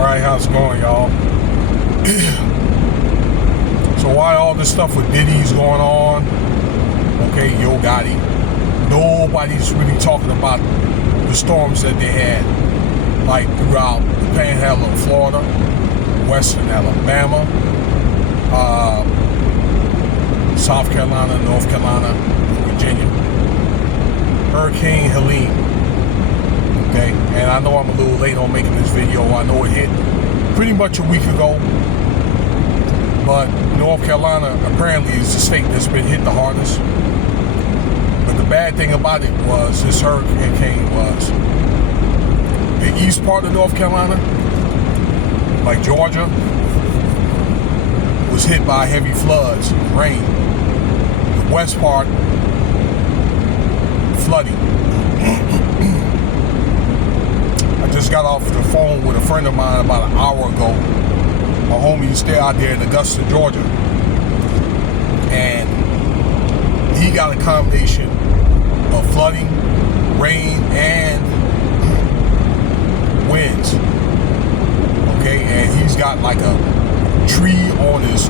Alright, how's it going, y'all? So why all this stuff with Diddy's going on? Okay, Yo Gotti. Nobody's really talking about the storms that they had, like throughout the Panhandle of Florida, Western Alabama, South Carolina, North Carolina, Virginia. Hurricane Helene. Okay, and I know I'm a little late on making this video. I know it hit pretty much a week ago, but North Carolina apparently is the state that's been hit the hardest. But the bad thing about it was this hurricane was the east part of North Carolina, like Georgia, was hit by heavy floods, rain. The west part, flooding. I just got off the phone with a friend of mine about an hour ago. My homie stay out there in Augusta, Georgia, and he got a combination of flooding, rain, and winds. Okay, and he's got like a tree on his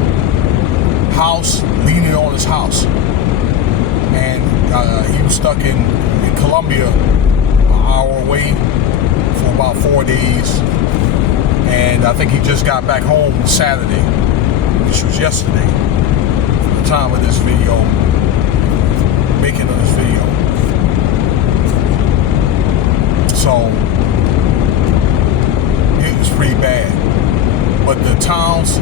house, leaning on his house, and he was stuck in Columbia, an hour away, for about 4 days, and I think he just got back home Saturday, which was yesterday, at the time of this video, making of this video. So it was pretty bad. But the towns,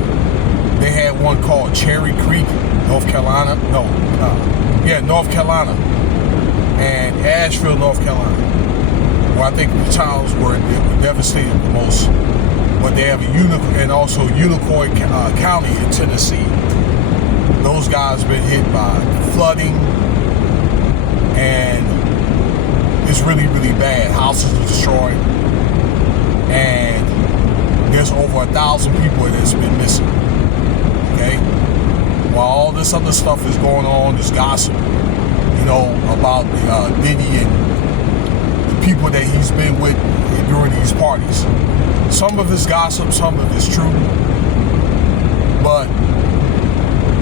they had one called Cherry Creek, North Carolina, North Carolina, and Asheville, North Carolina. Well, I think the towns were devastated the most, but they have and also Unicoi County in Tennessee. Those guys been hit by flooding, and it's really, really bad. Houses are destroyed, and there's over 1,000 people that's been missing. Okay, while all this other stuff is going on, this gossip, about Diddy and people that he's been with during these parties. Some of it's gossip, some of it's true, but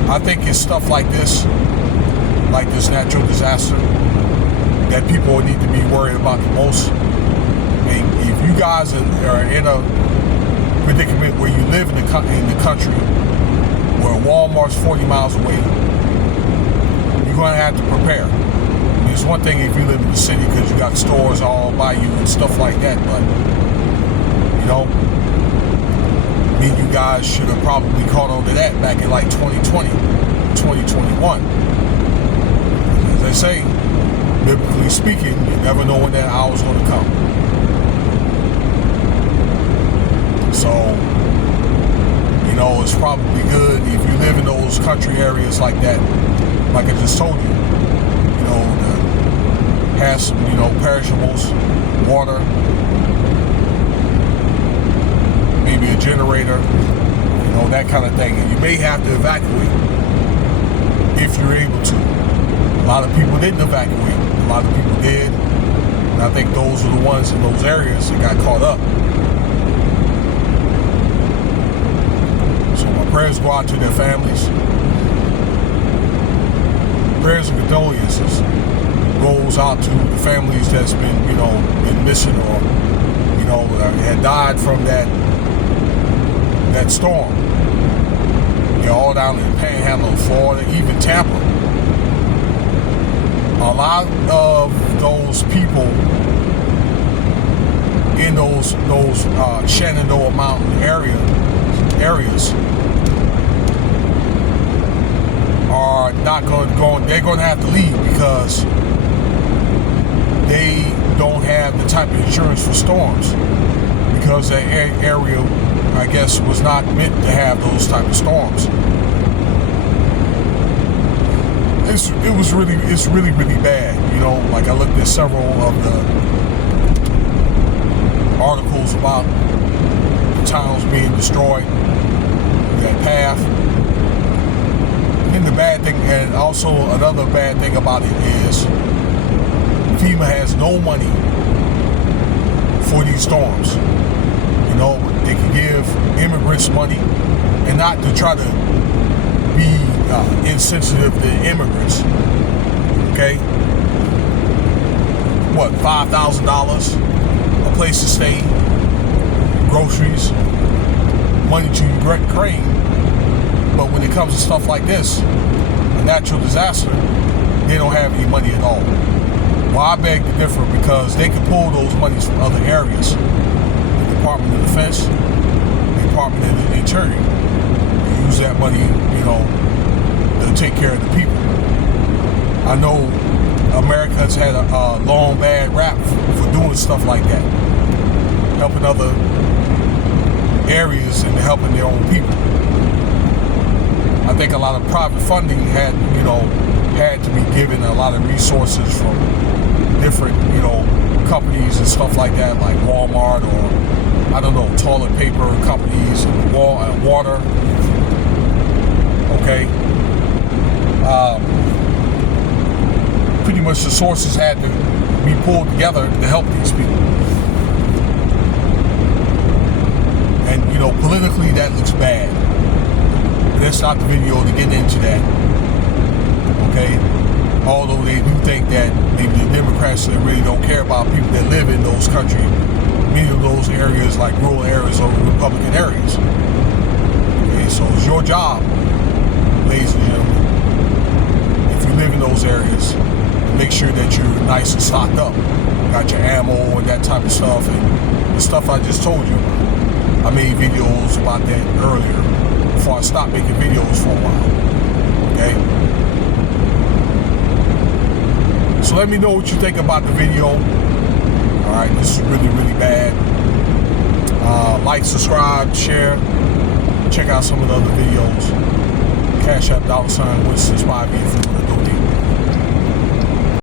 I think it's stuff like this natural disaster, that people need to be worried about the most. And if you guys are in a predicament where you live in the country, where Walmart's 40 miles away, you're going to have to prepare. It's one thing if you live in the city because you got stores all by you and stuff like that, but you guys should have probably caught on to that back in like 2020, 2021. As they say, biblically speaking, you never know when that hour's going to come. So, it's probably good if you live in those country areas like that, like I just told you, have some, perishables, water, maybe a generator, that kind of thing. And you may have to evacuate if you're able to. A lot of people didn't evacuate. A lot of people did. And I think those are the ones in those areas that got caught up. So my prayers go out to their families. Prayers and condolences goes out to the families that's been, been missing or, had died from that storm. All down in the Panhandle of Florida, even Tampa. A lot of those people in those Shenandoah Mountain areas are not they're going to have to leave because they don't have the type of insurance for storms, because that area, I guess, was not meant to have those type of storms. It's really, really bad. Like I looked at several of the articles about the towns being destroyed, that path. And the bad thing, and also another bad thing about it is FEMA has no money for these storms. They can give immigrants money and not to try to be insensitive to immigrants. Okay? What, $5,000? A place to stay, groceries, money to Ukraine. But when it comes to stuff like this, a natural disaster, they don't have any money at all. Well, I beg to differ because they can pull those monies from other areas. The Department of Defense, the Department of the Interior. They use that money, to take care of the people. I know America has had a long bad rap for doing stuff like that. Helping other areas and helping their own people. I think a lot of private funding had to be given, a lot of resources from different, companies and stuff like that, like Walmart or, I don't know, toilet paper companies, and water. Okay? Pretty much the sources had to be pulled together to help these people. And, politically that looks bad. But that's not the video to get into that. Okay? Although they do think that maybe the Democrats, they really don't care about people that live in those countries, many of those areas like rural areas or Republican areas. Okay, so it's your job, ladies and gentlemen, if you live in those areas, make sure that you're nice and stocked up. Got your ammo and that type of stuff, and the stuff I just told you about. I made videos about that earlier before I stopped making videos for a while. Okay? So let me know what you think about the video. Alright, this is really, really bad. Like, subscribe, share. Check out some of the other videos. Cash App $Winston 5